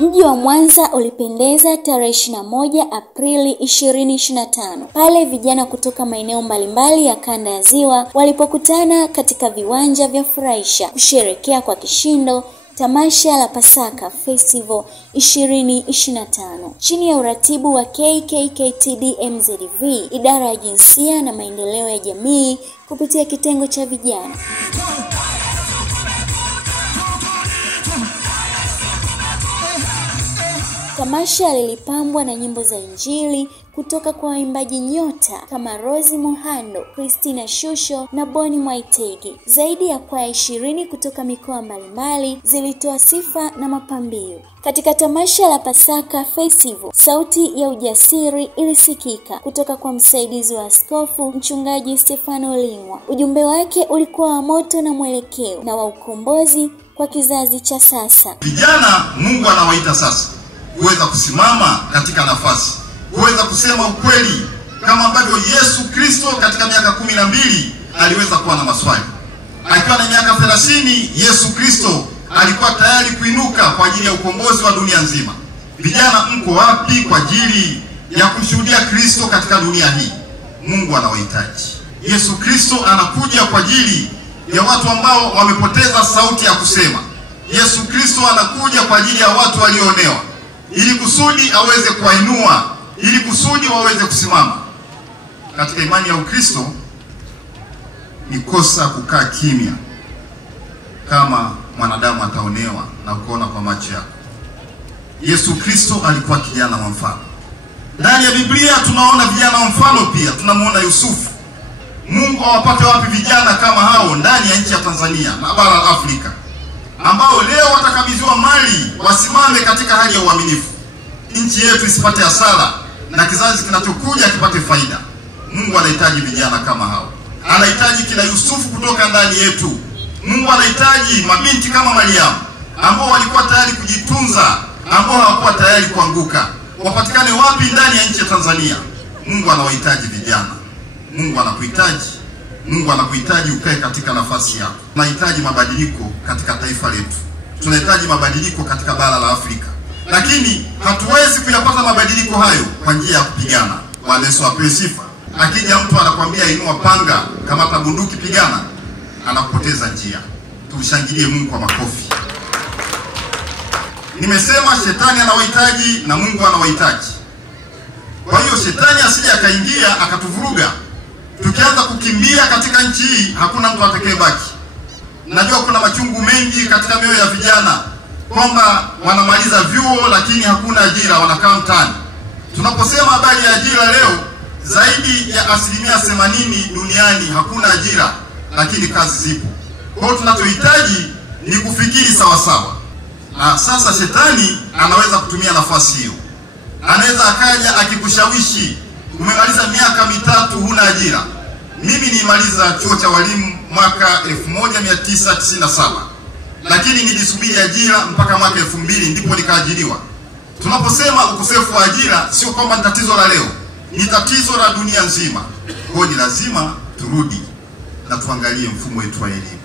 Mji wa Mwanza ulipendeza tarehe 21 Aprili 2025 pale vijana kutoka maeneo mbalimbali ya kanda ya Ziwa walipokutana katika viwanja vya Furahisha kusherehekea kwa kishindo tamasha la Pasaka Festival 2025 chini ya uratibu wa KKKTD MZV, idara ya jinsia na maendeleo ya jamii kupitia kitengo cha vijana. Tamasha lilipambwa na nyimbo za Injili kutoka kwa waimbaji nyota kama Rozi Muhando, Christina Shusho na Boni Mwaitegi. Zaidi ya kwaya 20 kutoka mikoa mbalimbali zilitoa sifa na mapambio. Katika tamasha la Pasaka Festival, sauti ya ujasiri ilisikika kutoka kwa msaidizi wa askofu Mchungaji Stefano Lingwa. Ujumbe wake ulikuwa wa moto na mwelekeo na wa ukombozi kwa kizazi cha sasa. Vijana Mungu anawaita sasa kuweza kusimama katika nafasi, kuweza kusema ukweli kama ambavyo Yesu Kristo katika miaka 12 aliweza kuwa na maswali. Akiwa na miaka 30 Yesu Kristo alikuwa tayari kuinuka kwa ajili ya ukombozi wa dunia nzima. Vijana mko wapi kwa ajili ya kumshuhudia Kristo katika dunia hii? Mungu anawahitaji. Yesu Kristo anakuja kwa ajili ya watu ambao wamepoteza sauti ya kusema. Yesu Kristo anakuja kwa ajili ya watu walioonewa, ili kusudi aweze kuwainua, ili kusudi waweze kusimama. Katika imani ya Ukristo ni kosa kukaa kimya kama mwanadamu ataonewa na kuona kwa macho yako. Yesu Kristo alikuwa kijana wa mfano. Ndani ya Biblia tunaona vijana wa mfano pia. Tunamuona Yusufu. Mungu awapate wapi vijana kama hao ndani ya nchi ya Tanzania na bara la Afrika, ambao leo watakabidhiwa mali wasimame katika hali ya uaminifu. Nchi yetu isipate hasara na kizazi kinachokuja kipate faida. Mungu anahitaji vijana kama hao. Anahitaji kila Yusufu kutoka ndani yetu. Mungu anahitaji mabinti kama Mariamu ambao walikuwa tayari kujitunza, ambao hawakuwa tayari kuanguka. Wapatikane wapi ndani ya nchi ya Tanzania? Mungu anawahitaji vijana. Mungu anakuhitaji. Mungu anakuhitaji ukae katika nafasi yako. Tunahitaji mabadiliko katika taifa letu. Tunahitaji mabadiliko katika bara la Afrika. Lakini hatuwezi kuyapata mabadiliko hayo kwa njia ya kupigana. Bwana Yesu apewe sifa. Akija mtu anakuambia inua panga, kamata bunduki, pigana, anakupoteza njia. Tumshangilie Mungu kwa makofi. Nimesema shetani anawahitaji na Mungu anawahitaji. Kwa hiyo shetani asije akaingia akatuvuruga. Tukianza kukimbia katika nchi hii, hakuna mtu atakayebaki. Najua kuna machungu mengi katika mioyo ya vijana kwamba wanamaliza vyuo lakini hakuna ajira, wanakaa mtaani. Tunaposema habari ya ajira leo, zaidi ya 80% duniani hakuna ajira, lakini kazi zipo. Kwa hiyo tunachohitaji ni kufikiri sawa sawa. Na sasa shetani anaweza kutumia nafasi hiyo. Anaweza akaja akikushawishi, umemaliza miaka 3 huna ajira. Mimi nilimaliza chuo cha walimu mwaka 1997. Lakini nilisubiri ajira mpaka mwaka 2000 ndipo nikaajiriwa. Tunaposema ukosefu wa ajira sio kwamba ni tatizo la leo, ni tatizo la dunia nzima. Kwa hiyo ni lazima turudi na tuangalie mfumo wetu wa elimu.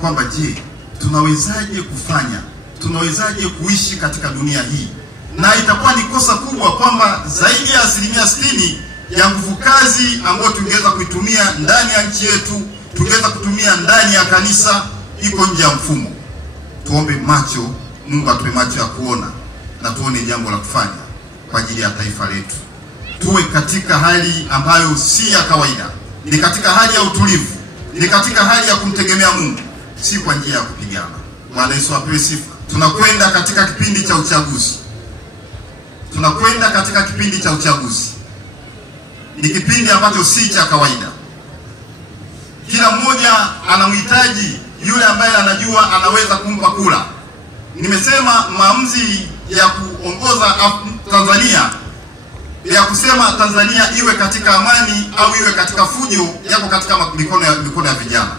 Kwamba je, tunawezaje kufanya? Tunawezaje kuishi katika dunia hii? Na itakuwa ni kosa kubwa kwamba zaidi ya 60% ya nguvu kazi ambayo tungeweza kuitumia ndani ya nchi yetu, tungeweza kutumia ndani ya kanisa, iko nje ya mfumo. Tuombe macho, Mungu atupe macho ya kuona na tuone jambo la kufanya kwa ajili ya taifa letu. Tuwe katika hali ambayo si ya kawaida. Ni katika hali ya utulivu, ni katika hali ya kumtegemea Mungu, si kwa njia ya kupigana. Bwana Yesu apewe sifa. Tunakwenda katika kipindi cha uchaguzi. Tunakwenda katika kipindi cha uchaguzi. Ni kipindi ambacho si cha kawaida. Kila mmoja anamhitaji yule ambaye anajua anaweza kumpa kura. Nimesema maamuzi ya kuongoza Tanzania, ya kusema Tanzania iwe katika amani au iwe katika fujo, yako katika mikono ya vijana.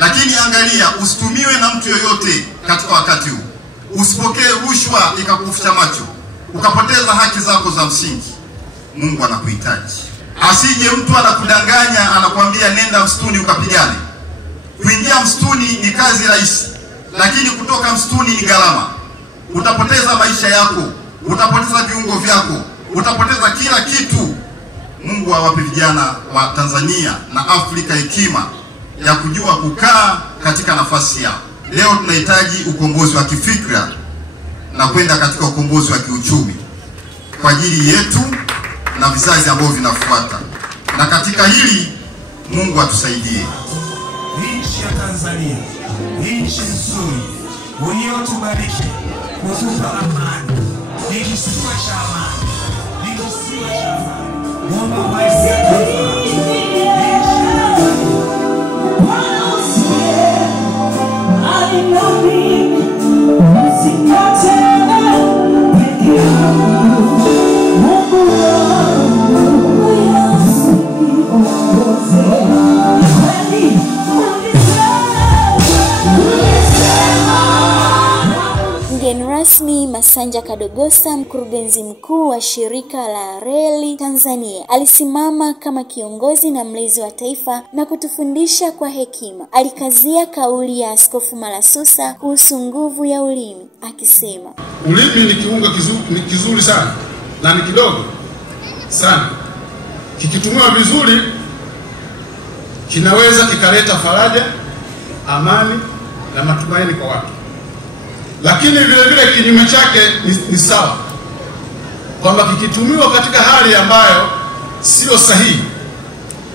Lakini angalia, usitumiwe na mtu yoyote katika wakati huu. Usipokee rushwa ikakufisha macho, ukapoteza haki zako za msingi. Mungu anakuhitaji. Asije mtu anakudanganya, anakuambia nenda msituni ukapigane. Kuingia msituni ni kazi rahisi, lakini kutoka msituni ni gharama. Utapoteza maisha yako, utapoteza viungo vyako, utapoteza kila kitu. Mungu awape vijana wa Tanzania na Afrika hekima ya kujua kukaa katika nafasi yao. Leo tunahitaji ukombozi wa kifikra na kwenda katika ukombozi wa kiuchumi kwa ajili yetu na vizazi ambavyo vinafuata. Na katika hili Mungu atusaidie. Nchi ya Tanzania, nchi nzuri, uliotubariki kutupa amani, ni kisiwa cha amani, ni kisiwa cha amani. Mungu waisi ya taifa, Mgeni rasmi Masanja Kadogosa, mkurugenzi mkuu wa shirika la reli Tanzania, alisimama kama kiongozi na mlezi wa taifa na kutufundisha kwa hekima. Alikazia kauli ya Askofu Malasusa kuhusu nguvu ya ulimi, akisema, ulimi ni kiungo kizuri sana na ni kidogo sana. Kikitumiwa vizuri kinaweza kikaleta faraja, amani na matumaini kwa watu. Lakini vile vile kinyume chake ni sawa, kwamba kikitumiwa katika hali ambayo sio sahihi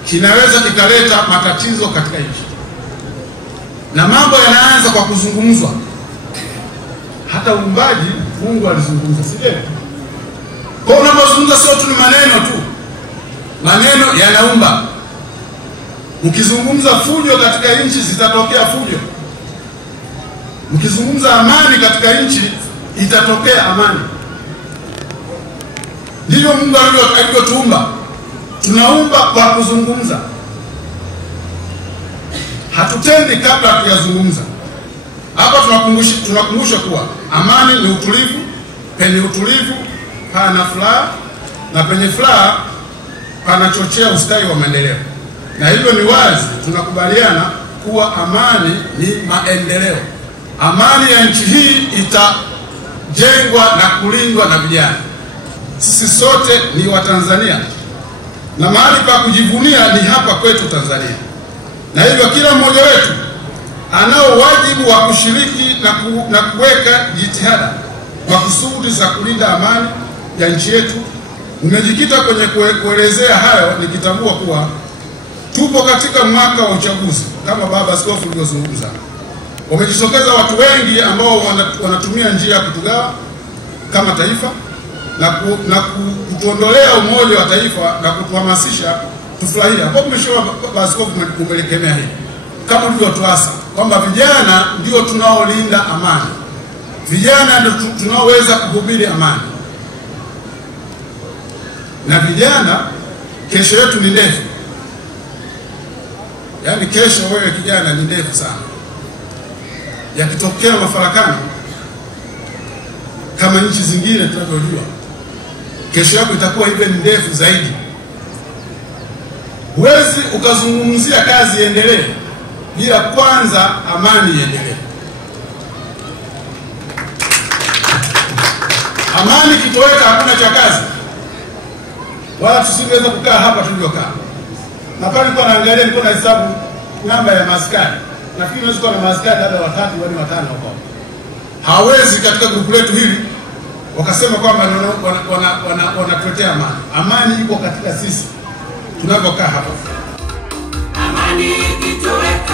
kinaweza kikaleta matatizo katika nchi. Na mambo yanaanza kwa kuzungumzwa. Hata uumbaji Mungu alizungumza, si ndio? Kwa unapozungumza sio tu ni maneno tu. Maneno yanaumba. Mkizungumza fujo katika nchi zitatokea fujo. Mkizungumza amani katika nchi itatokea amani. Ndivyo Mungu alivyotuumba. Tunaumba kwa kuzungumza. Hatutendi kabla hatujazungumza. Hapa tunakumbusha kuwa amani ni utulivu, penye utulivu pana furaha, na penye furaha panachochea ustawi wa maendeleo. Na hivyo ni wazi tunakubaliana kuwa amani ni maendeleo. Amani ya nchi hii itajengwa na kulindwa na vijana. Sisi sote ni Watanzania na mahali pa kujivunia ni hapa kwetu Tanzania. Na hivyo kila mmoja wetu anao wajibu wa kushiriki na kuweka jitihada kwa kusudi za kulinda amani ya nchi yetu. Nimejikita kwenye kuelezea hayo nikitambua kuwa tupo katika mwaka wa uchaguzi kama baba askofu alivyozungumza. Wamejitokeza watu wengi ambao wanatumia njia ya kutugawa kama taifa na kutuondolea umoja wa taifa na kutuhamasisha tufurahia. Kwa mheshimiwa baba askofu umelikemea hili kama ulivyotuasa kwamba vijana ndio tunaolinda amani. Vijana ndio tunaoweza kuhubiri amani. Na vijana kesho yetu ni ndefu. Yaani kesho wewe kijana ni ndefu sana. Yakitokea mafarakano kama nchi zingine tunavyojua, kesho yako itakuwa ile ndefu zaidi. Huwezi ukazungumzia kazi iendelee bila kwanza amani iendelee. Amani kitoweka hakuna cha kazi. Wala tusingeweza kukaa hapa tulivyokaa. Na pale nilikuwa naangalia, nilikuwa na hesabu namba ya maaskari. Nafikiri unaweza kuwa na maaskari labda 3 au 5 hapo. Hawezi katika grupu letu hili wakasema kwamba wanatuletea amani. Amani iko katika sisi tunavyokaa hapa. amani ikitoweka